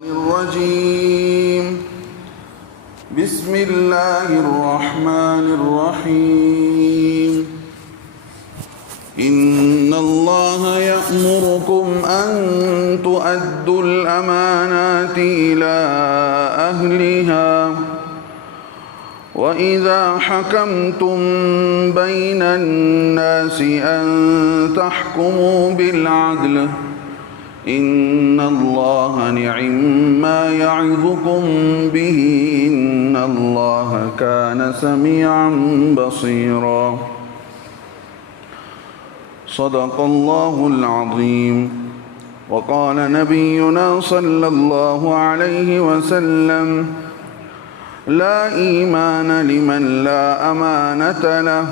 الرجيم بسم الله الرحمن الرحيم إن الله يأمركم أن تؤدوا الأمانات إلى أهلها وإذا حكمتم بين الناس أن تحكموا بالعدل إن الله نعم يعظكم به إن الله كان سميعا بصيرا صدق الله العظيم وقال نبينا صلى الله عليه وسلم لا إيمان لمن لا أمانة له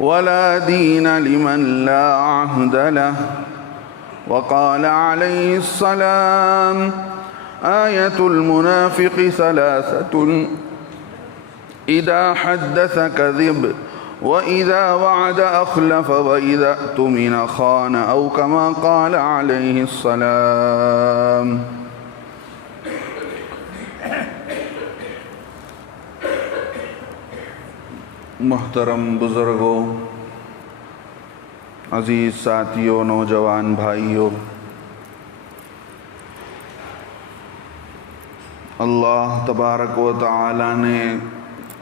ولا دين لمن لا عهد له وقال عليه السلام آية المنافق ثلاثة إذا حدث كذب وإذا وعد أخلف وإذا اؤتمن خان أو كما قال عليه السلام. محترم بزرگوں، عزیز ساتھیوں، نوجوان بھائیوں، اللہ تبارک و تعالی نے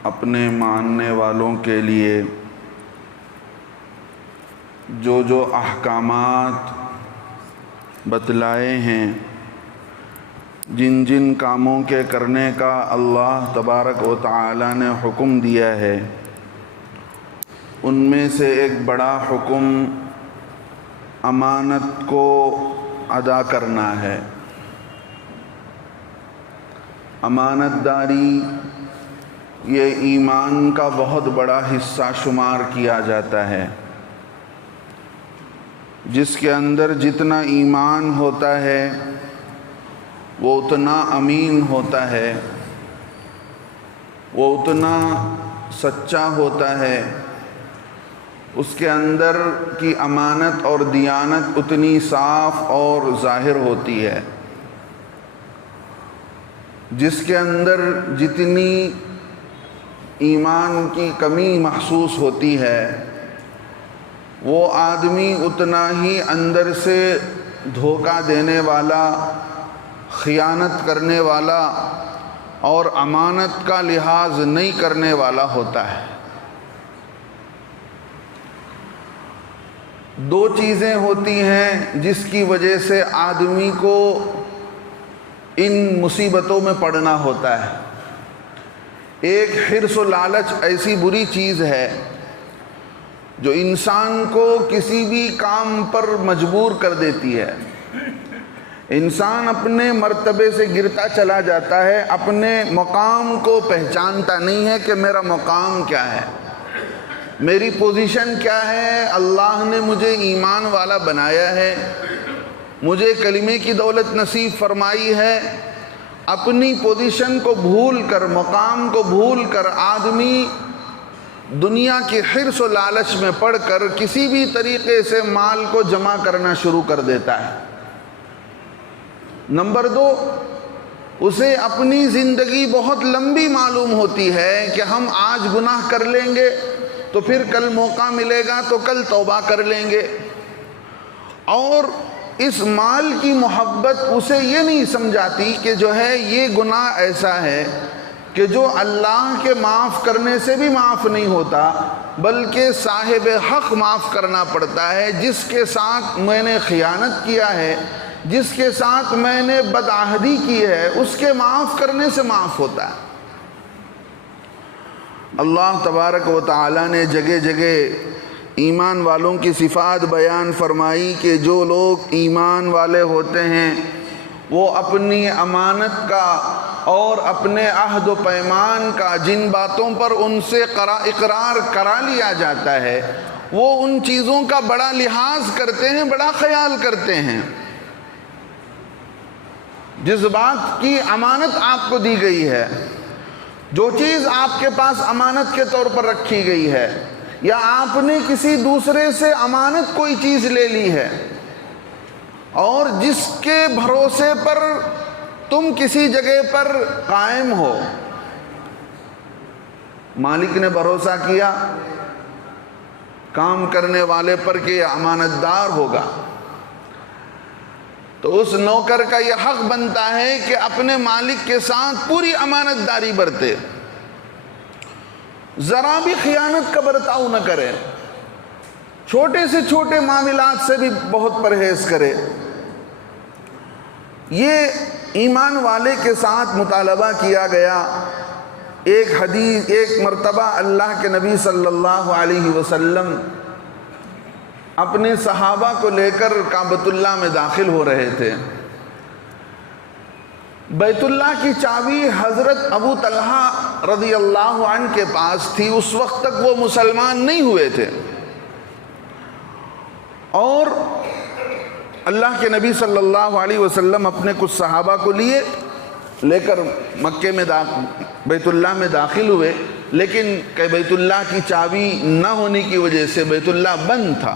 اپنے ماننے والوں کے لیے جو احکامات بتلائے ہیں، جن جن کاموں کے کرنے کا اللہ تبارک و تعالی نے حکم دیا ہے، ان میں سے ایک بڑا حکم امانت کو ادا کرنا ہے۔ امانت داری یہ ایمان کا بہت بڑا حصہ شمار کیا جاتا ہے۔ جس کے اندر جتنا ایمان ہوتا ہے وہ اتنا امین ہوتا ہے، وہ اتنا سچا ہوتا ہے، اس کے اندر کی امانت اور دیانت اتنی صاف اور ظاہر ہوتی ہے۔ جس کے اندر جتنی ایمان کی کمی محسوس ہوتی ہے، وہ آدمی اتنا ہی اندر سے دھوکہ دینے والا، خیانت کرنے والا اور امانت کا لحاظ نہیں کرنے والا ہوتا ہے۔ دو چیزیں ہوتی ہیں جس کی وجہ سے آدمی کو ان مصیبتوں میں پڑنا ہوتا ہے۔ ایک حرص و لالچ ایسی بری چیز ہے جو انسان کو کسی بھی کام پر مجبور کر دیتی ہے۔ انسان اپنے مرتبے سے گرتا چلا جاتا ہے، اپنے مقام کو پہچانتا نہیں ہے کہ میرا مقام کیا ہے، میری پوزیشن کیا ہے۔ اللہ نے مجھے ایمان والا بنایا ہے، مجھے کلمے کی دولت نصیب فرمائی ہے۔ اپنی پوزیشن کو بھول کر، مقام کو بھول کر آدمی دنیا کی حرص و لالچ میں پڑ کر کسی بھی طریقے سے مال کو جمع کرنا شروع کر دیتا ہے۔ نمبر دو، اسے اپنی زندگی بہت لمبی معلوم ہوتی ہے کہ ہم آج گناہ کر لیں گے تو پھر کل موقع ملے گا تو کل توبہ کر لیں گے، اور اس مال کی محبت اسے یہ نہیں سمجھاتی کہ جو ہے یہ گناہ ایسا ہے کہ جو اللہ کے معاف کرنے سے بھی معاف نہیں ہوتا، بلکہ صاحب حق معاف کرنا پڑتا ہے۔ جس کے ساتھ میں نے خیانت کیا ہے، جس کے ساتھ میں نے بدعہدی کی ہے، اس کے معاف کرنے سے معاف ہوتا ہے۔ اللہ تبارک و تعالی نے جگہ جگہ ایمان والوں کی صفات بیان فرمائی کہ جو لوگ ایمان والے ہوتے ہیں وہ اپنی امانت کا اور اپنے عہد و پیمان کا، جن باتوں پر ان سے اقرار کرا لیا جاتا ہے، وہ ان چیزوں کا بڑا لحاظ کرتے ہیں، بڑا خیال کرتے ہیں۔ جس بات کی امانت آپ کو دی گئی ہے، جو چیز آپ کے پاس امانت کے طور پر رکھی گئی ہے، یا آپ نے کسی دوسرے سے امانت کوئی چیز لے لی ہے، اور جس کے بھروسے پر تم کسی جگہ پر قائم ہو، مالک نے بھروسہ کیا کام کرنے والے پر کہ یہ امانت دار ہوگا، تو اس نوکر کا یہ حق بنتا ہے کہ اپنے مالک کے ساتھ پوری امانت داری برتے، ذرا بھی خیانت کا برتاؤ نہ کرے، چھوٹے سے چھوٹے معاملات سے بھی بہت پرہیز کرے۔ یہ ایمان والے کے ساتھ مطالبہ کیا گیا۔ ایک مرتبہ اللہ کے نبی صلی اللہ علیہ وسلم اپنے صحابہ کو لے کر کعبۃ اللہ میں داخل ہو رہے تھے۔ بیت اللہ کی چابی حضرت ابو طلحہ رضی اللہ عنہ کے پاس تھی، اس وقت تک وہ مسلمان نہیں ہوئے تھے، اور اللہ کے نبی صلی اللہ علیہ وسلم اپنے کچھ صحابہ کو لے کر مکے میں بیت اللہ میں داخل ہوئے، لیکن کہ بیت اللہ کی چابی نہ ہونے کی وجہ سے بیت اللہ بند تھا۔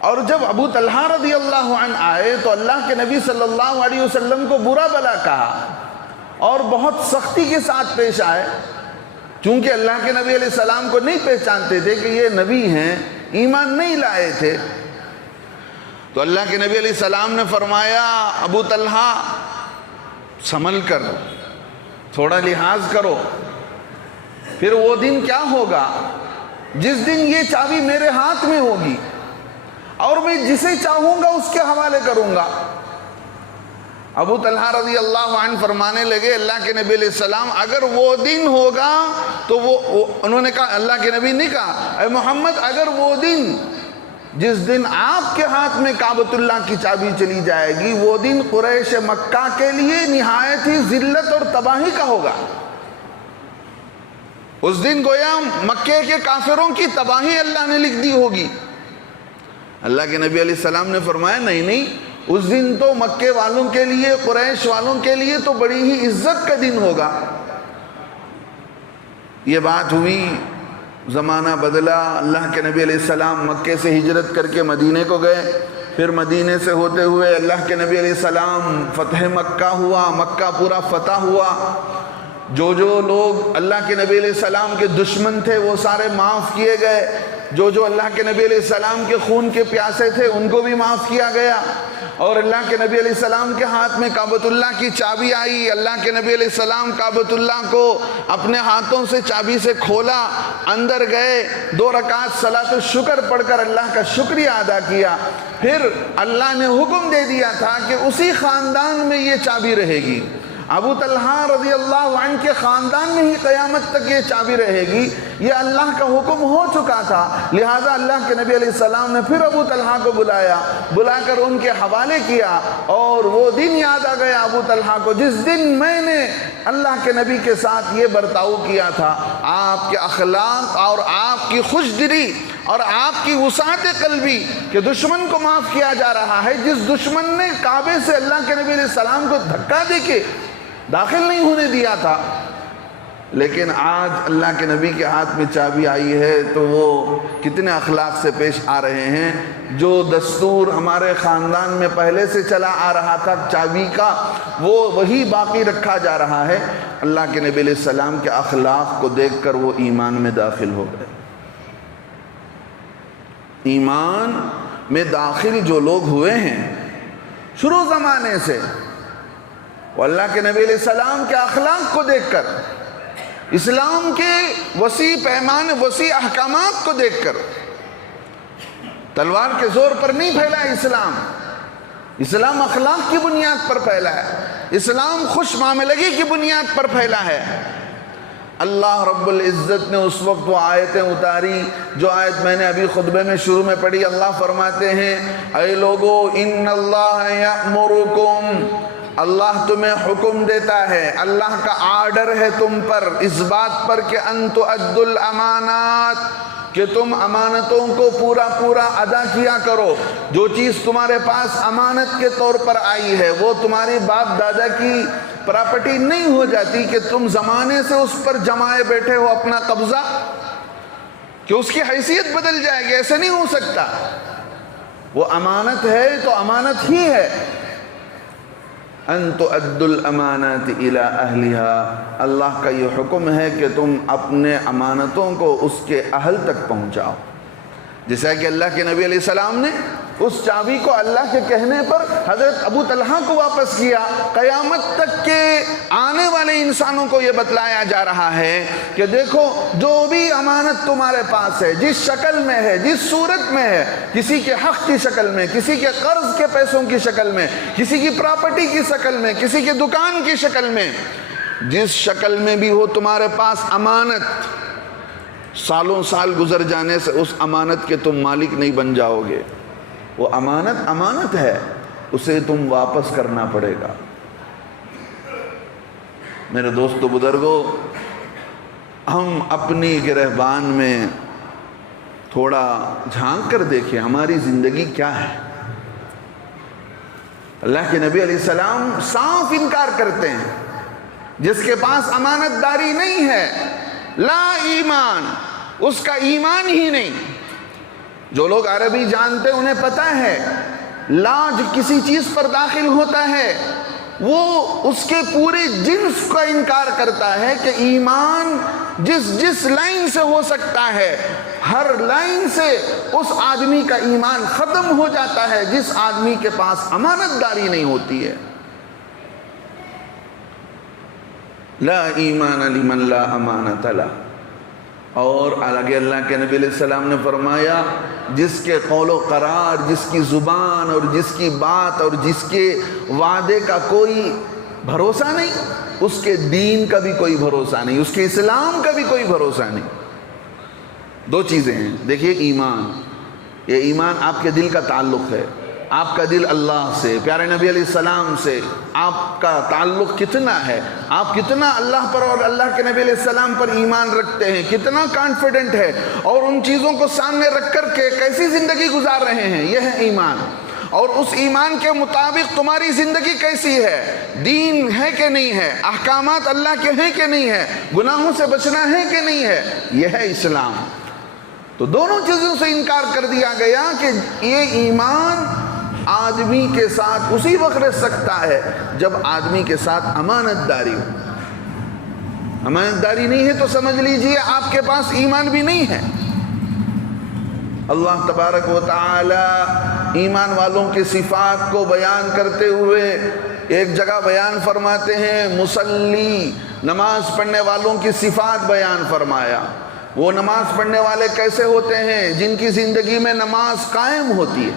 اور جب ابو طلحہ رضی اللہ عنہ آئے تو اللہ کے نبی صلی اللہ علیہ وسلم کو برا بھلا کہا اور بہت سختی کے ساتھ پیش آئے، چونکہ اللہ کے نبی علیہ السلام کو نہیں پہچانتے تھے کہ یہ نبی ہیں، ایمان نہیں لائے تھے۔ تو اللہ کے نبی علیہ السلام نے فرمایا ابو طلحہ سنبھل کر تھوڑا لحاظ کرو، پھر وہ دن کیا ہوگا جس دن یہ چابی میرے ہاتھ میں ہوگی اور میں جسے چاہوں گا اس کے حوالے کروں گا۔ ابو طلحہ رضی اللہ عنہ فرمانے لگے اللہ کے نبی علیہ السلام اگر وہ دن ہوگا تو انہوں نے کہا، اللہ کے نبی نے کہا اے محمد اگر وہ دن جس دن آپ کے ہاتھ میں کعبۃ اللہ کی چابی چلی جائے گی، وہ دن قریش مکہ کے لیے نہایت ہی ذلت اور تباہی کا ہوگا۔ اس دن گویا مکے کے کافروں کی تباہی اللہ نے لکھ دی ہوگی۔ اللہ کے نبی علیہ السلام نے فرمایا نہیں، اس دن تو مکے والوں کے لیے، قریش والوں کے لیے تو بڑی ہی عزت کا دن ہوگا۔ یہ بات ہوئی، زمانہ بدلا، اللہ کے نبی علیہ السلام مکے سے ہجرت کر کے مدینے کو گئے، پھر مدینے سے ہوتے ہوئے اللہ کے نبی علیہ السلام فتح مکہ ہوا، مکہ پورا فتح ہوا۔ جو لوگ اللہ کے نبی علیہ السلام کے دشمن تھے وہ سارے معاف کیے گئے، جو اللہ کے نبی علیہ السلام کے خون کے پیاسے تھے ان کو بھی معاف کیا گیا، اور اللہ کے نبی علیہ السلام کے ہاتھ میں کعبۃ اللہ کی چابی آئی۔ اللہ کے نبی علیہ السلام کعبۃ اللہ کو اپنے ہاتھوں سے چابی سے کھولا، اندر گئے، 2 رکعت صلاۃ الشکر پڑھ کر اللہ کا شکریہ ادا کیا۔ پھر اللہ نے حکم دے دیا تھا کہ اسی خاندان میں یہ چابی رہے گی، ابو طلحہ رضی اللہ عنہ کے خاندان میں ہی قیامت تک یہ چابی رہے گی، یہ اللہ کا حکم ہو چکا تھا۔ لہٰذا اللہ کے نبی علیہ السلام نے پھر ابو طلحہ کو بلا کر ان کے حوالے کیا، اور وہ دن یاد آ گیا ابو طلحہ کو جس دن میں نے اللہ کے نبی کے ساتھ یہ برتاؤ کیا تھا۔ آپ کے اخلاق اور آپ کی خوش دلی اور آپ کی وسعت قلبی کہ دشمن کو معاف کیا جا رہا ہے، جس دشمن نے کعبے سے اللہ کے نبی علیہ السلام کو دھکا دے کے داخل نہیں ہونے دیا تھا، لیکن آج اللہ کے نبی کے ہاتھ میں چابی آئی ہے تو وہ کتنے اخلاق سے پیش آ رہے ہیں۔ جو دستور ہمارے خاندان میں پہلے سے چلا آ رہا تھا چابی کا، وہی باقی رکھا جا رہا ہے۔ اللہ کے نبی علیہ السلام کے اخلاق کو دیکھ کر وہ ایمان میں داخل ہو گئے۔ ایمان میں داخل جو لوگ ہوئے ہیں شروع زمانے سے، وہ اللہ کے نبی علیہ السلام کے اخلاق کو دیکھ کر، اسلام کے وسیع پیمان، وسیع احکامات کو دیکھ کر، تلوار کے زور پر نہیں پھیلا اسلام، اسلام اخلاق کی بنیاد پر پھیلا ہے، اسلام خوش معاملگی کی بنیاد پر پھیلا ہے۔ اللہ رب العزت نے اس وقت وہ آیتیں اتاری جو آیت میں نے ابھی خطبے میں شروع میں پڑھی۔ اللہ فرماتے ہیں اے لوگو ان اللہ یأمرکم، اللہ تمہیں حکم دیتا ہے، اللہ کا آرڈر ہے تم پر اس بات پر کہ ان تؤدوا الامانات، کہ تم امانتوں کو پورا ادا کیا کرو۔ جو چیز تمہارے پاس امانت کے طور پر آئی ہے وہ تمہاری باپ دادا کی پراپرٹی نہیں ہو جاتی کہ تم زمانے سے اس پر جمائے بیٹھے ہو اپنا قبضہ، کہ اس کی حیثیت بدل جائے گی، ایسا نہیں ہو سکتا۔ وہ امانت ہے تو امانت ہی ہے۔ ان تؤدوا الامانات الی اہلها، اللہ کا یہ حکم ہے کہ تم اپنے امانتوں کو اس کے اہل تک پہنچاؤ۔ جیسا کہ اللہ کے نبی علیہ السلام نے اس چابی کو اللہ کے کہنے پر حضرت ابو طلحہ کو واپس کیا، قیامت تک کے آنے والے انسانوں کو یہ بتلایا جا رہا ہے کہ دیکھو جو بھی امانت تمہارے پاس ہے، جس شکل میں ہے، جس صورت میں ہے، کسی کے حق کی شکل میں، کسی کے قرض کے پیسوں کی شکل میں، کسی کی پراپرٹی کی شکل میں، کسی کے دکان کی شکل میں، جس شکل میں بھی ہو تمہارے پاس امانت، سالوں سال گزر جانے سے اس امانت کے تم مالک نہیں بن جاؤ گے۔ وہ امانت امانت ہے، اسے تم واپس کرنا پڑے گا۔ میرے دوستو بزرگو، ہم اپنی گرہبان میں تھوڑا جھانک کر دیکھیں ہماری زندگی کیا ہے۔ اللہ کے نبی علیہ السلام صاف انکار کرتے ہیں، جس کے پاس امانت داری نہیں ہے لا ایمان، اس کا ایمان ہی نہیں۔ جو لوگ عربی جانتے انہیں پتہ ہے لا جو کسی چیز پر داخل ہوتا ہے وہ اس کے پورے جنس کا انکار کرتا ہے کہ ایمان جس لائن سے ہو سکتا ہے، ہر لائن سے اس آدمی کا ایمان ختم ہو جاتا ہے جس آدمی کے پاس امانت داری نہیں ہوتی ہے۔ لا ایمان لمن لا امانت لہ۔ اور آگے اللہ کے نبی علیہ السلام نے فرمایا جس کے قول و قرار، جس کی زبان اور جس کی بات اور جس کے وعدے کا کوئی بھروسہ نہیں، اس کے دین کا بھی کوئی بھروسہ نہیں، اس کے اسلام کا بھی کوئی بھروسہ نہیں۔ دو چیزیں ہیں، دیکھیے ایمان، یہ ایمان آپ کے دل کا تعلق ہے، آپ کا دل اللہ سے، پیارے نبی علیہ السلام سے آپ کا تعلق کتنا ہے، آپ کتنا اللہ پر اور اللہ کے نبی علیہ السلام پر ایمان رکھتے ہیں، کتنا کانفیڈنٹ ہے، اور ان چیزوں کو سامنے رکھ کر کے کیسی زندگی گزار رہے ہیں، یہ ہے ایمان۔ اور اس ایمان کے مطابق تمہاری زندگی کیسی ہے، دین ہے کہ نہیں ہے، احکامات اللہ کے ہیں کہ نہیں ہے، گناہوں سے بچنا ہے کہ نہیں ہے، یہ ہے اسلام۔ تو دونوں چیزوں سے انکار کر دیا گیا کہ یہ ایمان آدمی کے ساتھ اسی وقت رہ سکتا ہے جب آدمی کے ساتھ امانت داری ہو۔ امانت داری نہیں ہے تو سمجھ لیجئے آپ کے پاس ایمان بھی نہیں ہے۔ اللہ تبارک و تعالی ایمان والوں کی صفات کو بیان کرتے ہوئے ایک جگہ بیان فرماتے ہیں، مصلی، نماز پڑھنے والوں کی صفات بیان فرمایا۔ وہ نماز پڑھنے والے کیسے ہوتے ہیں؟ جن کی زندگی میں نماز قائم ہوتی ہے،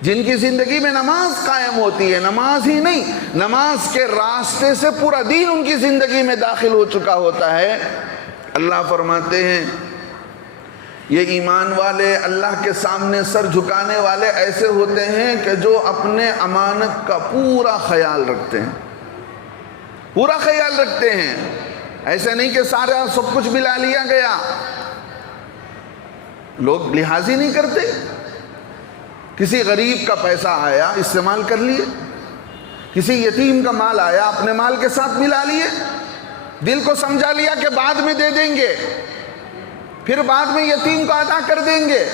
جن کی زندگی میں نماز قائم ہوتی ہے، نماز ہی نہیں، نماز کے راستے سے پورا دین ان کی زندگی میں داخل ہو چکا ہوتا ہے۔ اللہ فرماتے ہیں یہ ایمان والے اللہ کے سامنے سر جھکانے والے ایسے ہوتے ہیں کہ جو اپنے امانت کا پورا خیال رکھتے ہیں، پورا خیال رکھتے ہیں۔ ایسے نہیں کہ سارا سب کچھ ملا لیا گیا، لوگ لحاظ ہی نہیں کرتے۔ کسی غریب کا پیسہ آیا استعمال کر لیے، کسی یتیم کا مال آیا اپنے مال کے ساتھ ملا لیے، دل کو سمجھا لیا کہ بعد میں دے دیں گے، پھر بعد میں یتیم کو عطا کر دیں گے،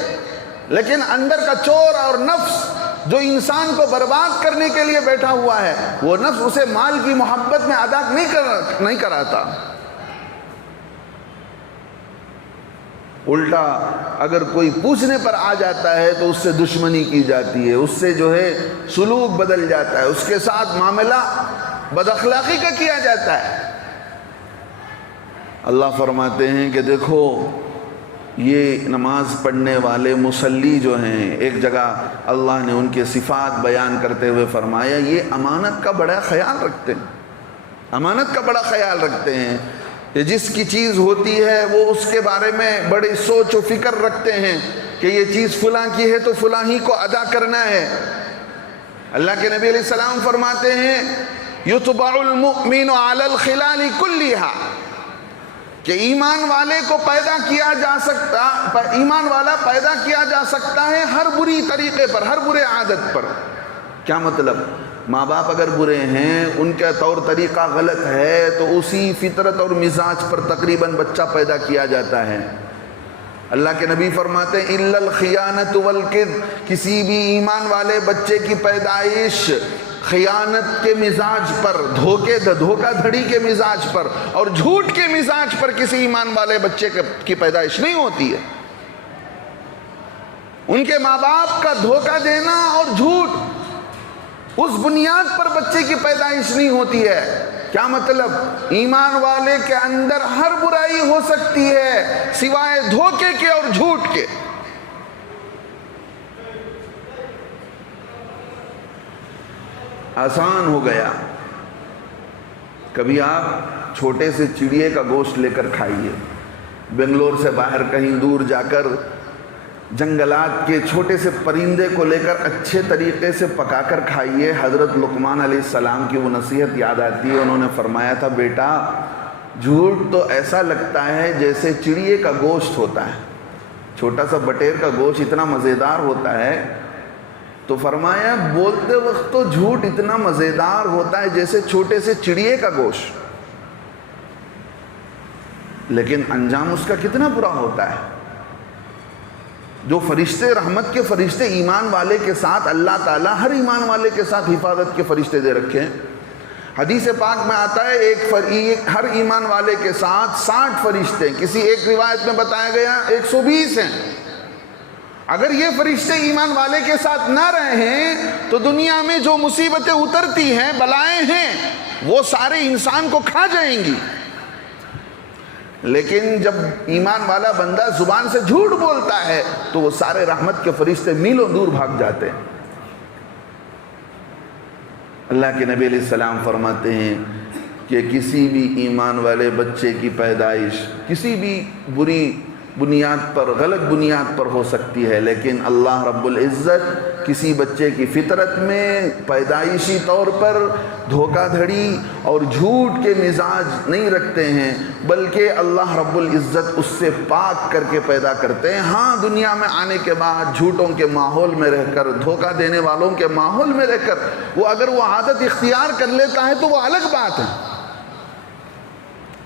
لیکن اندر کا چور اور نفس جو انسان کو برباد کرنے کے لیے بیٹھا ہوا ہے، وہ نفس اسے مال کی محبت میں ادا نہیں کراتا۔ الٹا اگر کوئی پوچھنے پر آ جاتا ہے تو اس سے دشمنی کی جاتی ہے، اس سے جو ہے سلوک بدل جاتا ہے، اس کے ساتھ معاملہ بد اخلاقی کا کیا جاتا ہے۔ اللہ فرماتے ہیں کہ دیکھو یہ نماز پڑھنے والے مصلی جو ہیں، ایک جگہ اللہ نے ان کے صفات بیان کرتے ہوئے فرمایا یہ امانت کا بڑا خیال رکھتے ہیں، امانت کا بڑا خیال رکھتے ہیں، کہ جس کی چیز ہوتی ہے وہ اس کے بارے میں بڑی سوچ و فکر رکھتے ہیں کہ یہ چیز فلاں کی ہے تو فلاں ہی کو ادا کرنا ہے۔ اللہ کے نبی علیہ السلام فرماتے ہیں یُتْبَعُ الْمُؤْمِنُ عَلَى الْخِلَالِ كُلِّهَا، کہ ایمان والے کو پیدا کیا جا سکتا، ایمان والا پیدا کیا جا سکتا ہے ہر بری طریقے پر، ہر برے عادت پر۔ کیا مطلب؟ ماں باپ اگر برے ہیں، ان کا طور طریقہ غلط ہے، تو اسی فطرت اور مزاج پر تقریباً بچہ پیدا کیا جاتا ہے۔ اللہ کے نبی فرماتے ہیں الا الخیانۃ والکذب، کسی بھی ایمان والے بچے کی پیدائش خیانت کے مزاج پر، دھوکہ دھڑی کے مزاج پر اور جھوٹ کے مزاج پر کسی ایمان والے بچے کی پیدائش نہیں ہوتی ہے۔ ان کے ماں باپ کا دھوکہ دینا اور جھوٹ، اس بنیاد پر بچے کی پیدائش نہیں ہوتی ہے۔ کیا مطلب؟ ایمان والے کے اندر ہر برائی ہو سکتی ہے سوائے دھوکے کے اور جھوٹ کے۔ آسان ہو گیا، کبھی آپ چھوٹے سے چڑیے کا گوشت لے کر کھائیے، بنگلور سے باہر کہیں دور جا کر جنگلات کے چھوٹے سے پرندے کو لے کر اچھے طریقے سے پکا کر کھائیے۔ حضرت لقمان علیہ السلام کی وہ نصیحت یاد آتی ہے، انہوں نے فرمایا تھا بیٹا جھوٹ تو ایسا لگتا ہے جیسے چڑیے کا گوشت ہوتا ہے، چھوٹا سا بٹیر کا گوشت اتنا مزیدار ہوتا ہے، تو فرمایا بولتے وقت تو جھوٹ اتنا مزیدار ہوتا ہے جیسے چھوٹے سے چڑیے کا گوشت، لیکن انجام اس کا کتنا برا ہوتا ہے۔ جو فرشتے، رحمت کے فرشتے ایمان والے کے ساتھ، اللہ تعالیٰ ہر ایمان والے کے ساتھ حفاظت کے فرشتے دے رکھے ہیں۔ حدیث پاک میں آتا ہے ہر ایمان والے کے ساتھ 60 فرشتے، کسی ایک روایت میں بتایا گیا 120 ہیں۔ اگر یہ فرشتے ایمان والے کے ساتھ نہ رہیں تو دنیا میں جو مصیبتیں اترتی ہیں، بلائیں ہیں، وہ سارے انسان کو کھا جائیں گی۔ لیکن جب ایمان والا بندہ زبان سے جھوٹ بولتا ہے تو وہ سارے رحمت کے فرشتے میلوں دور بھاگ جاتے ہیں۔ اللہ کے نبی علیہ السلام فرماتے ہیں کہ کسی بھی ایمان والے بچے کی پیدائش کسی بھی بری بنیاد پر، غلط بنیاد پر ہو سکتی ہے، لیکن اللہ رب العزت کسی بچے کی فطرت میں پیدائشی طور پر دھوکہ دھڑی اور جھوٹ کے مزاج نہیں رکھتے ہیں، بلکہ اللہ رب العزت اس سے پاک کر کے پیدا کرتے ہیں۔ ہاں دنیا میں آنے کے بعد جھوٹوں کے ماحول میں رہ کر، دھوکہ دینے والوں کے ماحول میں رہ کر وہ اگر وہ عادت اختیار کر لیتا ہے تو وہ الگ بات ہے۔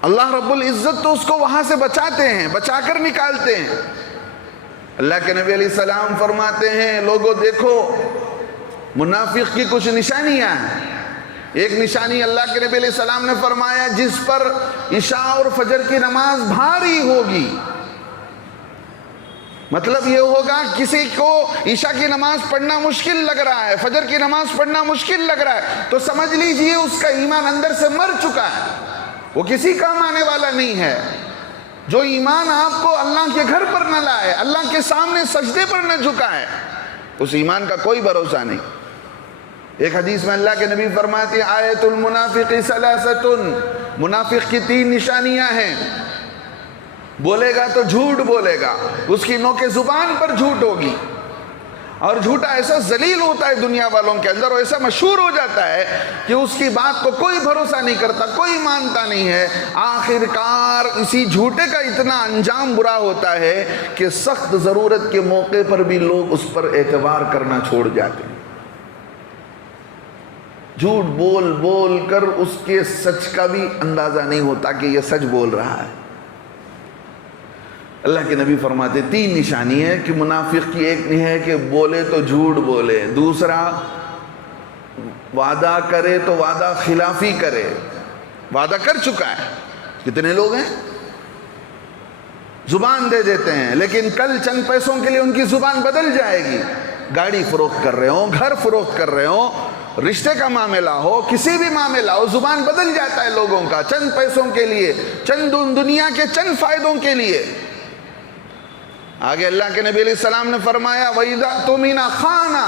اللہ رب العزت تو اس کو وہاں سے بچاتے ہیں، بچا کر نکالتے ہیں۔ اللہ کے نبی علیہ السلام فرماتے ہیں لوگوں دیکھو منافق کی کچھ نشانیاں ہیں۔ ایک نشانی اللہ کے نبی علیہ السلام نے فرمایا جس پر عشاء اور فجر کی نماز بھاری ہوگی، مطلب یہ ہوگا کسی کو عشاء کی نماز پڑھنا مشکل لگ رہا ہے، فجر کی نماز پڑھنا مشکل لگ رہا ہے، تو سمجھ لیجئے اس کا ایمان اندر سے مر چکا ہے، وہ کسی کام آنے والا نہیں ہے۔ جو ایمان آپ کو اللہ کے گھر پر نہ لائے، اللہ کے سامنے سجدے پر نہ جھکائے، اس ایمان کا کوئی بھروسہ نہیں۔ ایک حدیث میں اللہ کے نبی فرماتے ہیں آیت المنافق ثلاثۃ، منافق کی 3 نشانیاں ہیں۔ بولے گا تو جھوٹ بولے گا، اس کی نوک زبان پر جھوٹ ہوگی، اور جھوٹا ایسا ذلیل ہوتا ہے دنیا والوں کے اندر، اور ایسا مشہور ہو جاتا ہے کہ اس کی بات کو کوئی بھروسہ نہیں کرتا، کوئی مانتا نہیں ہے۔ آخر کار اسی جھوٹے کا اتنا انجام برا ہوتا ہے کہ سخت ضرورت کے موقع پر بھی لوگ اس پر اعتبار کرنا چھوڑ جاتے ہیں۔ جھوٹ بول بول کر اس کے سچ کا بھی اندازہ نہیں ہوتا کہ یہ سچ بول رہا ہے۔ اللہ کے نبی فرماتے 3 نشانی ہے کہ منافق کی۔ ایک نہیں ہے کہ بولے تو جھوٹ بولے، دوسرا وعدہ کرے تو وعدہ خلافی کرے، وعدہ کر چکا ہے، کتنے لوگ ہیں زبان دے دیتے ہیں لیکن کل چند پیسوں کے لیے ان کی زبان بدل جائے گی۔ گاڑی فروخت کر رہے ہوں، گھر فروخت کر رہے ہوں، رشتے کا معاملہ ہو، کسی بھی معاملہ ہو، زبان بدل جاتا ہے لوگوں کا چند پیسوں کے لیے، چند دنیا کے چند فائدوں کے لیے۔ آگے اللہ کے نبی علیہ السلام نے فرمایا وَإِذَا اؤْتُمِنَ خَانَ،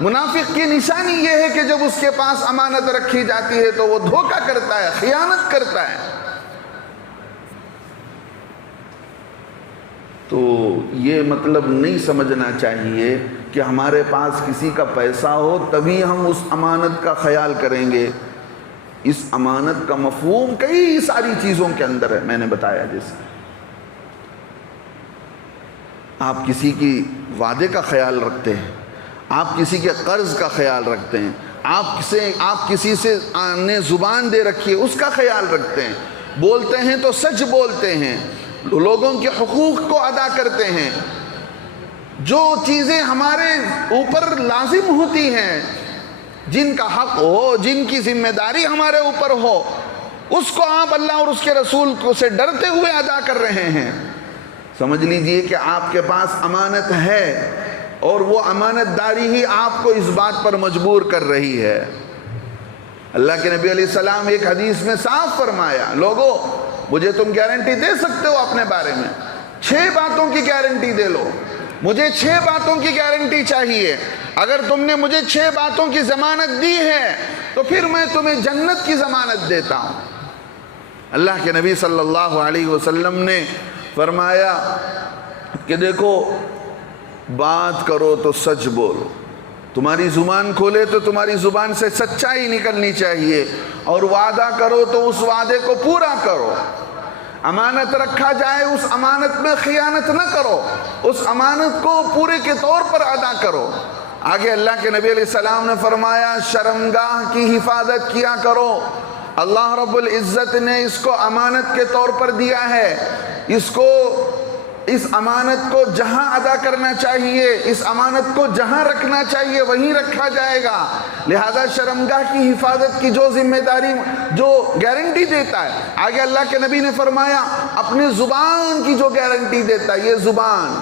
منافق کی نشانی یہ ہے کہ جب اس کے پاس امانت رکھی جاتی ہے تو وہ دھوکہ کرتا ہے، خیانت کرتا ہے۔ تو یہ مطلب نہیں سمجھنا چاہیے کہ ہمارے پاس کسی کا پیسہ ہو تبھی ہم اس امانت کا خیال کریں گے۔ اس امانت کا مفہوم کئی ساری چیزوں کے اندر ہے، میں نے بتایا جیسے آپ کسی کی وعدے کا خیال رکھتے ہیں، آپ کسی کے قرض کا خیال رکھتے ہیں، آپ کسی سے نے زبان دے رکھی ہے اس کا خیال رکھتے ہیں، بولتے ہیں تو سچ بولتے ہیں، لوگوں کے حقوق کو ادا کرتے ہیں، جو چیزیں ہمارے اوپر لازم ہوتی ہیں، جن کا حق ہو، جن کی ذمہ داری ہمارے اوپر ہو، اس کو آپ اللہ اور اس کے رسول کو سے ڈرتے ہوئے ادا کر رہے ہیں۔ سمجھ لیجئے کہ آپ کے پاس امانت ہے، اور وہ امانت داری ہی آپ کو اس بات پر مجبور کر رہی ہے۔ اللہ کے نبی علیہ السلام ایک حدیث میں صاف فرمایا، لوگو مجھے تم گارنٹی دے سکتے ہو اپنے بارے میں، 6 باتوں کی گارنٹی دے لو، مجھے 6 باتوں کی گارنٹی چاہیے، اگر تم نے مجھے 6 باتوں کی ضمانت دی ہے تو پھر میں تمہیں جنت کی ضمانت دیتا ہوں۔ اللہ کے نبی صلی اللہ علیہ وسلم نے فرمایا کہ دیکھو، بات کرو تو سچ بولو، تمہاری زبان کھولے تو تمہاری زبان سے سچائی نکلنی چاہیے، اور وعدہ کرو تو اس وعدے کو پورا کرو، امانت رکھا جائے اس امانت میں خیانت نہ کرو، اس امانت کو پورے کے طور پر ادا کرو۔ آگے اللہ کے نبی علیہ السلام نے فرمایا شرمگاہ کی حفاظت کیا کرو، اللہ رب العزت نے اس کو امانت کے طور پر دیا ہے، اس امانت کو جہاں ادا کرنا چاہیے، اس امانت کو جہاں رکھنا چاہیے وہیں رکھا جائے گا، لہذا شرمگاہ کی حفاظت کی جو ذمہ داری، جو گارنٹی دیتا ہے، آگے اللہ کے نبی نے فرمایا اپنی زبان کی جو گارنٹی دیتا ہے، یہ زبان،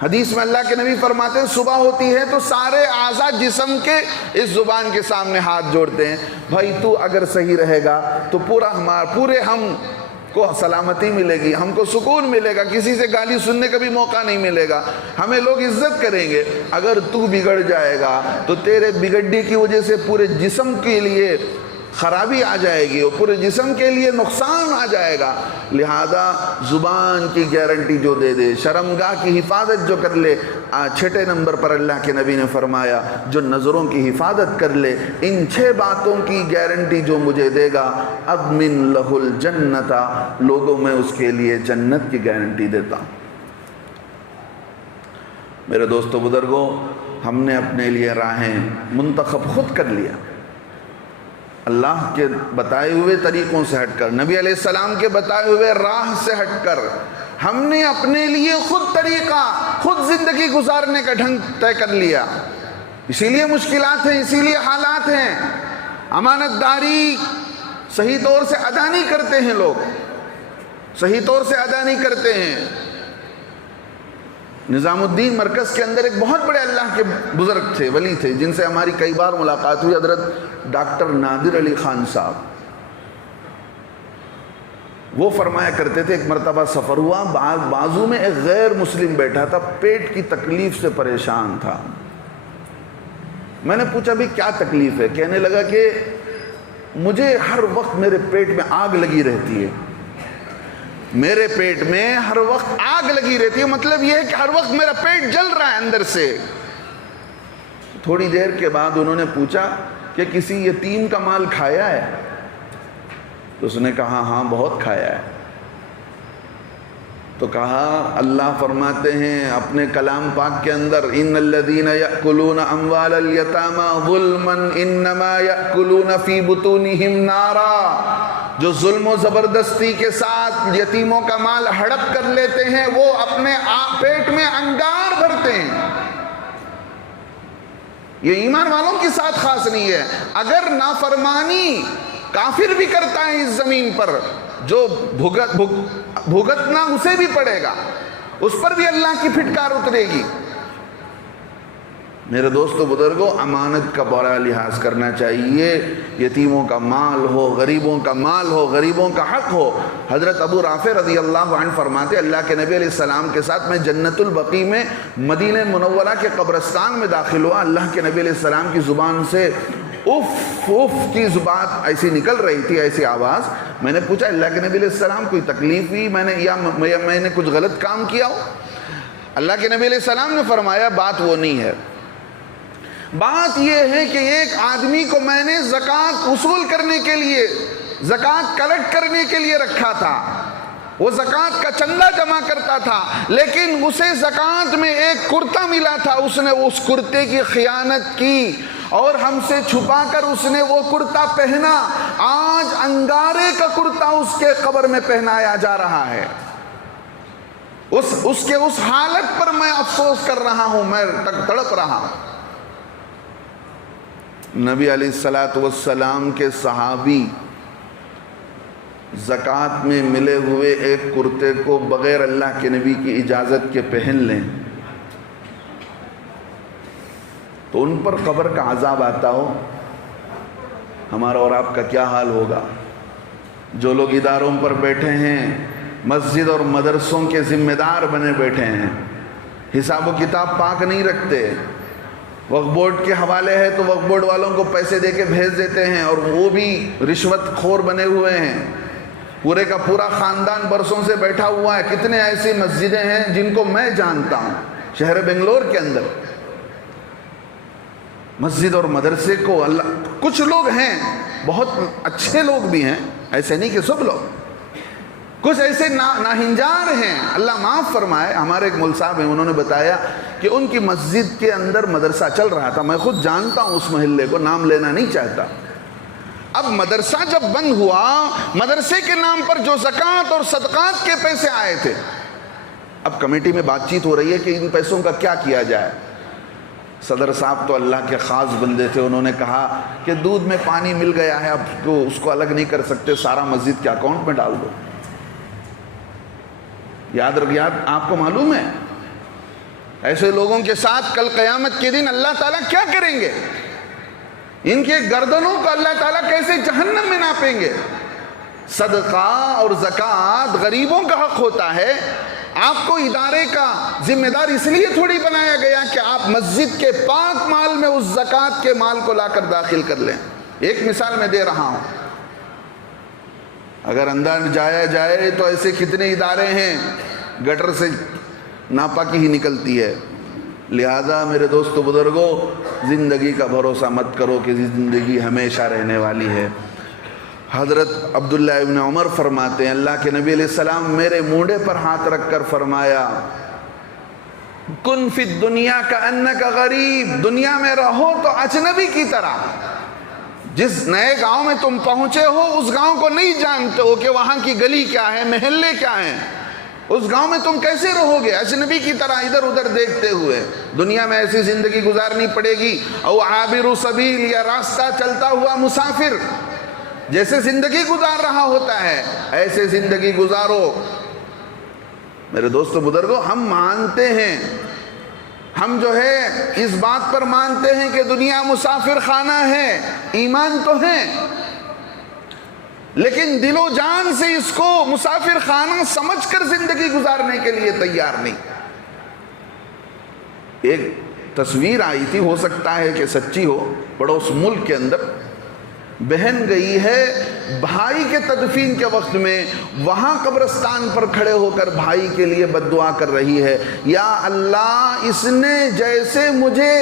حدیث میں اللہ کے نبی فرماتے ہیں صبح ہوتی ہے تو سارے اعضاء جسم کے اس زبان کے سامنے ہاتھ جوڑتے ہیں، بھائی تو اگر صحیح رہے گا تو پورے ہم کو سلامتی ملے گی، ہم کو سکون ملے گا، کسی سے گالی سننے کا بھی موقع نہیں ملے گا، ہمیں لوگ عزت کریں گے۔ اگر تو بگڑ جائے گا تو تیرے بگڑنے کی وجہ سے پورے جسم کے لیے خرابی آ جائے گی اور پورے جسم کے لیے نقصان آ جائے گا، لہذا زبان کی گارنٹی جو دے دے، شرمگاہ کی حفاظت جو کر لے، 6 نمبر پر اللہ کے نبی نے فرمایا جو نظروں کی حفاظت کر لے، ان 6 باتوں کی گارنٹی جو مجھے دے گا، اضمن لہ الجنت، لوگوں میں اس کے لیے جنت کی گارنٹی دیتا ہوں۔ میرے دوستو بزرگوں، ہم نے اپنے لیے راہیں منتخب خود کر لیا، اللہ کے بتائے ہوئے طریقوں سے ہٹ کر، نبی علیہ السلام کے بتائے ہوئے راہ سے ہٹ کر، ہم نے اپنے لیے خود طریقہ، خود زندگی گزارنے کا ڈھنگ طے کر لیا۔ اسی لیے مشکلات ہیں، اسی لیے حالات ہیں، امانت داری صحیح طور سے ادا نہیں کرتے ہیں، لوگ صحیح طور سے ادا نہیں کرتے ہیں۔ نظام الدین مرکز کے اندر ایک بہت بڑے اللہ کے بزرگ تھے، ولی تھے، جن سے ہماری کئی بار ملاقات ہوئی، حضرت ڈاکٹر نادر علی خان صاحب۔ وہ فرمایا کرتے تھے، ایک مرتبہ سفر ہوا، بازو میں ایک غیر مسلم بیٹھا تھا، پیٹ کی تکلیف سے پریشان تھا۔ میں نے پوچھا بھی کیا تکلیف ہے؟ کہنے لگا کہ مجھے ہر وقت میرے پیٹ میں آگ لگی رہتی ہے، میرے پیٹ میں ہر وقت آگ لگی رہتی ہے، مطلب یہ ہے کہ ہر وقت میرا پیٹ جل رہا ہے اندر سے۔ تھوڑی دیر کے بعد انہوں نے پوچھا کہ کسی یتیم کا مال کھایا ہے؟ تو اس نے کہا ہاں بہت کھایا ہے۔ تو کہا اللہ فرماتے ہیں اپنے کلام پاک کے اندر، ان الذین یأکلون اموال الیتامی ظلما انما یأکلون فی بطونہم نارا، جو ظلم و زبردستی کے ساتھ یتیموں کا مال ہڑپ کر لیتے ہیں، وہ اپنے پیٹ میں انگار بھرتے ہیں۔ یہ ایمان والوں کے ساتھ خاص نہیں ہے، اگر نافرمانی کافر بھی کرتا ہے اس زمین پر، جو بھگتنا اسے بھی پڑے گا، اس پر بھی اللہ کی پھٹکار اترے گی۔ میرے دوستو بزرگوں، امانت کا بڑا لحاظ کرنا چاہیے، یتیموں کا مال ہو، غریبوں کا مال ہو، غریبوں کا حق ہو۔ حضرت ابو رافع رضی اللہ عنہ فرماتے اللہ کے نبی علیہ السلام کے ساتھ میں جنت البقیع میں مدینہ منورہ کے قبرستان میں داخل ہوا، اللہ کے نبی علیہ السلام کی زبان سے اف اف کی زبان ایسی نکل رہی تھی، ایسی آواز۔ میں نے پوچھا اللہ کے نبی علیہ السلام کوئی تکلیف ہوئی میں نے کچھ غلط کام کیا ہو؟ اللہ کے نبی علیہ السلام نے فرمایا بات وہ نہیں ہے، بات یہ ہے کہ ایک آدمی کو میں نے زکوٰۃ وصول کرنے کے لیے، زکوٰۃ کلیکٹ کرنے کے لیے رکھا تھا، وہ زکوٰۃ کا چندہ جمع کرتا تھا، لیکن اسے زکوٰۃ میں ایک کرتا ملا تھا، اس نے اس کرتے کی خیانت کی اور ہم سے چھپا کر اس نے وہ کرتا پہنا، آج انگارے کا کرتا اس کے قبر میں پہنایا جا رہا ہے۔ اس کے اس حالت پر میں افسوس کر رہا ہوں، میں تڑپ رہا ہوں۔ نبی علیہ السلام کے صحابی زکوٰۃ میں ملے ہوئے ایک کرتے کو بغیر اللہ کے نبی کی اجازت کے پہن لیں تو ان پر قبر کا عذاب آتا ہو، ہمارا اور آپ کا کیا حال ہوگا؟ جو لوگ اداروں پر بیٹھے ہیں، مسجد اور مدرسوں کے ذمہ دار بنے بیٹھے ہیں، حساب و کتاب پاک نہیں رکھتے، وقف بورڈ کے حوالے ہے تو وقف بورڈ والوں کو پیسے دے کے بھیج دیتے ہیں اور وہ بھی رشوت خور بنے ہوئے ہیں، پورے کا پورا خاندان برسوں سے بیٹھا ہوا ہے۔ کتنے ایسی مسجدیں ہیں جن کو میں جانتا ہوں شہر بنگلور کے اندر، مسجد اور مدرسے کو اللہ، کچھ لوگ ہیں بہت اچھے لوگ بھی ہیں، ایسے نہیں کہ سب لوگ، کچھ ایسے ناہنجار ہیں، اللہ معاف فرمائے۔ ہمارے ایک مول صاحب ہیں، انہوں نے بتایا کہ ان کی مسجد کے اندر مدرسہ چل رہا تھا، میں خود جانتا ہوں اس محلے کو، نام لینا نہیں چاہتا۔ اب مدرسہ جب بند ہوا، مدرسے کے نام پر جو زکوٰۃ اور صدقات کے پیسے آئے تھے، اب کمیٹی میں بات چیت ہو رہی ہے کہ ان پیسوں کا کیا کیا جائے۔ صدر صاحب تو اللہ کے خاص بندے تھے، انہوں نے کہا کہ دودھ میں پانی مل گیا ہے، اب تو اس کو الگ نہیں کر سکتے، سارا مسجد کے اکاؤنٹ میں ڈال دو۔ یاد آپ کو معلوم ہے ایسے لوگوں کے ساتھ کل قیامت کے دن اللہ تعالیٰ کیا کریں گے؟ ان کے گردنوں کو اللہ تعالیٰ کیسے جہنم میں ناپیں گے؟ صدقہ اور زکوٰۃ غریبوں کا حق ہوتا ہے۔ آپ کو ادارے کا ذمہ دار اس لیے تھوڑی بنایا گیا کہ آپ مسجد کے پاک مال میں اس زکوٰۃ کے مال کو لا کر داخل کر لیں۔ ایک مثال میں دے رہا ہوں، اگر اندر جایا جائے تو ایسے کتنے ادارے ہیں گٹر سے ناپاکی ہی نکلتی ہے۔ لہذا میرے دوستو بزرگوں، زندگی کا بھروسہ مت کرو کہ زندگی ہمیشہ رہنے والی ہے۔ حضرت عبداللہ ابن عمر فرماتے ہیں، اللہ کے نبی علیہ السلام میرے مونڈے پر ہاتھ رکھ کر فرمایا، کن فی الدنیا کأنک غریب، دنیا میں رہو تو اجنبی کی طرح۔ جس نئے گاؤں میں تم پہنچے ہو اس گاؤں کو نہیں جانتے ہو کہ وہاں کی گلی کیا ہے، محلے کیا ہیں، اس گاؤں میں تم کیسے رہو گے؟ اجنبی کی طرح ادھر ادھر دیکھتے ہوئے۔ دنیا میں ایسی زندگی گزارنی پڑے گی، او عابر سبیل، یا راستہ چلتا ہوا مسافر جیسے زندگی گزار رہا ہوتا ہے ایسے زندگی گزارو۔ میرے دوستو بزرگوں، ہم مانتے ہیں، ہم جو ہے اس بات پر مانتے ہیں کہ دنیا مسافر خانہ ہے، ایمان تو ہے، لیکن دل و جان سے اس کو مسافر خانہ سمجھ کر زندگی گزارنے کے لیے تیار نہیں۔ ایک تصویر آئی تھی، ہو سکتا ہے کہ سچی ہو، پڑوس ملک کے اندر بہن گئی ہے بھائی کے تدفین کے وقت میں، وہاں قبرستان پر کھڑے ہو کر بھائی کے لیے بد دعا کر رہی ہے، یا اللہ اس نے جیسے مجھے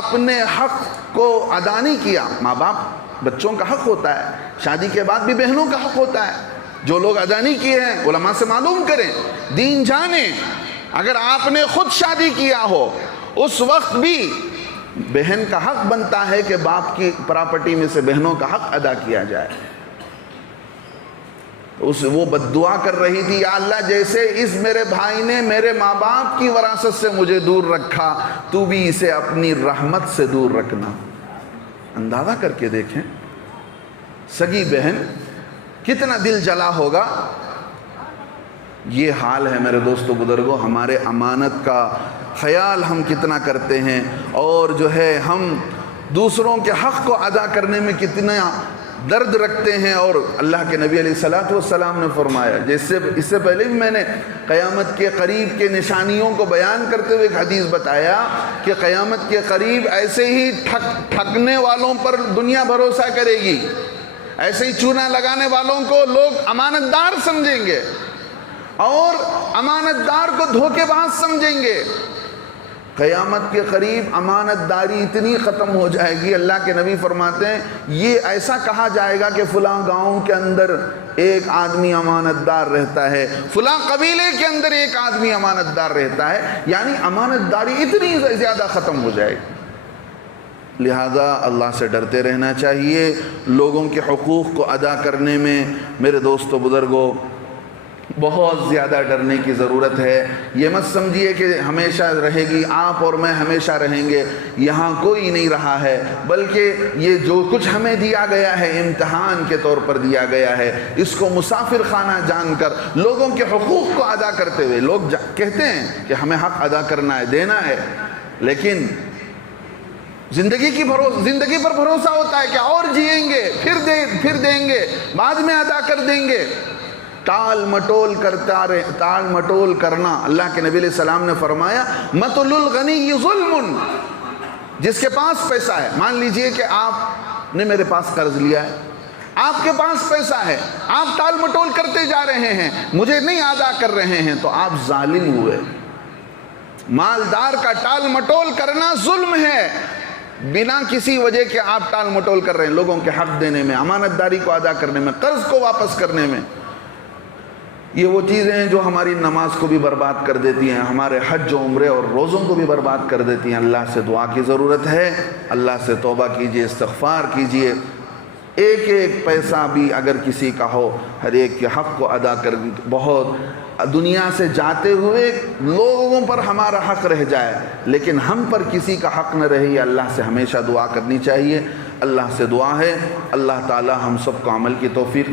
اپنے حق کو ادا نہیں کیا۔ ماں باپ بچوں کا حق ہوتا ہے، شادی کے بعد بھی بہنوں کا حق ہوتا ہے، جو لوگ ادا نہیں کیے ہیں علماء سے معلوم کریں، دین جانیں۔ اگر آپ نے خود شادی کیا ہو اس وقت بھی بہن کا حق بنتا ہے کہ باپ کی پراپرٹی میں سے بہنوں کا حق ادا کیا جائے۔ وہ بد دعا کر رہی تھی، یا اللہ جیسے اس میرے بھائی نے میرے ماں باپ کی وراثت سے مجھے دور رکھا، تو بھی اسے اپنی رحمت سے دور رکھنا۔ اندازہ کر کے دیکھیں سگی بہن کتنا دل جلا ہوگا۔ یہ حال ہے میرے دوستو بزرگوں، ہمارے امانت کا خیال ہم کتنا کرتے ہیں، اور جو ہے ہم دوسروں کے حق کو ادا کرنے میں کتنا درد رکھتے ہیں۔ اور اللہ کے نبی علیہ السلام نے فرمایا، جیسے اس سے پہلے بھی میں نے قیامت کے قریب کے نشانیوں کو بیان کرتے ہوئے ایک حدیث بتایا کہ قیامت کے قریب ایسے ہی ٹھگنے والوں پر دنیا بھروسہ کرے گی، ایسے ہی چونا لگانے والوں کو لوگ امانت دار سمجھیں گے اور امانت دار کو دھوکے باز سمجھیں گے۔ قیامت کے قریب امانت داری اتنی ختم ہو جائے گی، اللہ کے نبی فرماتے ہیں یہ ایسا کہا جائے گا کہ فلاں گاؤں کے اندر ایک آدمی امانت دار رہتا ہے، فلاں قبیلے کے اندر ایک آدمی امانت دار رہتا ہے، یعنی امانت داری اتنی زیادہ ختم ہو جائے گی۔ لہذا اللہ سے ڈرتے رہنا چاہیے، لوگوں کے حقوق کو ادا کرنے میں۔ میرے دوستو بزرگوں، بہت زیادہ ڈرنے کی ضرورت ہے۔ یہ مت سمجھیے کہ ہمیشہ رہے گی، آپ اور میں ہمیشہ رہیں گے، یہاں کوئی نہیں رہا ہے، بلکہ یہ جو کچھ ہمیں دیا گیا ہے امتحان کے طور پر دیا گیا ہے، اس کو مسافر خانہ جان کر لوگوں کے حقوق کو ادا کرتے ہوئے، لوگ کہتے ہیں کہ ہمیں حق ادا کرنا ہے، دینا ہے، لیکن زندگی پر بھروسہ ہوتا ہے کہ اور جئیں گے، پھر دیں گے، بعد میں ادا کر دیں گے۔ ٹال مٹول کرنا، اللہ کے نبی علیہ السلام نے فرمایا مَثُلُ الْغَنِيِّ ظُلْمٌ، جس کے پاس پیسہ ہے، مان لیجئے کہ آپ نے میرے پاس قرض لیا ہے، آپ کے پاس پیسہ ہے، آپ ٹال مٹول کرتے جا رہے ہیں، مجھے نہیں ادا کر رہے ہیں، تو آپ ظالم ہوئے۔ مالدار کا ٹال مٹول کرنا ظلم ہے، بنا کسی وجہ کے آپ ٹال مٹول کر رہے ہیں لوگوں کے حق دینے میں، امانت داری کو ادا کرنے میں، قرض کو واپس کرنے میں۔ یہ وہ چیزیں ہیں جو ہماری نماز کو بھی برباد کر دیتی ہیں، ہمارے حج و عمرے اور روزوں کو بھی برباد کر دیتی ہیں۔ اللہ سے دعا کی ضرورت ہے، اللہ سے توبہ کیجئے، استغفار کیجئے۔ ایک ایک پیسہ بھی اگر کسی کا ہو، ہر ایک کے حق کو ادا کر، بہت دنیا سے جاتے ہوئے لوگوں پر ہمارا حق رہ جائے لیکن ہم پر کسی کا حق نہ رہے، یہ اللہ سے ہمیشہ دعا کرنی چاہیے۔ اللہ سے دعا ہے اللہ تعالی ہم سب کو عمل کی توفیق